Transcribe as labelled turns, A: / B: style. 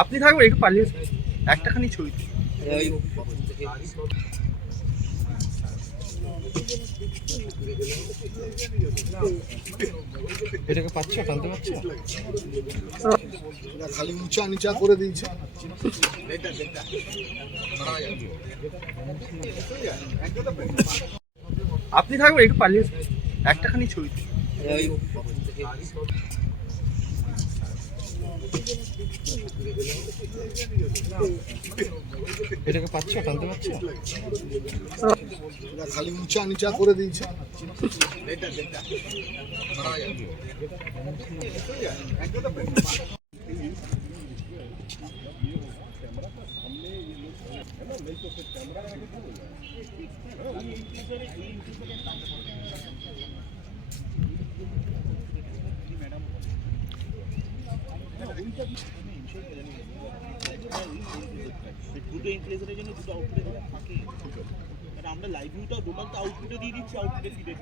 A: আপনি থাকবেন একটু পালিয়ে একটাখানি ছবি তুলুন।
B: এটাকে পাচ্ছ টানতে পারছ
C: খালি উঁচা নিচা করে দিয়েছে
A: আপনি থাকবেন একটু পালিয়ে একটাখানি ছবি তুলুন।
B: এটাকে পাচ্ছ? টানতে পারছ
C: খালি উঁচা নিচা করে দিয়েছে।
D: দুটো ইনফ্লুয়েন্সারের জন্য দুটো আউটপুটে দেওয়া থাকে কারণ আমরা লাইভ ভিউটা টোটাল তো আউটপুটে দিয়ে দিচ্ছি আউটপুটে ফিডে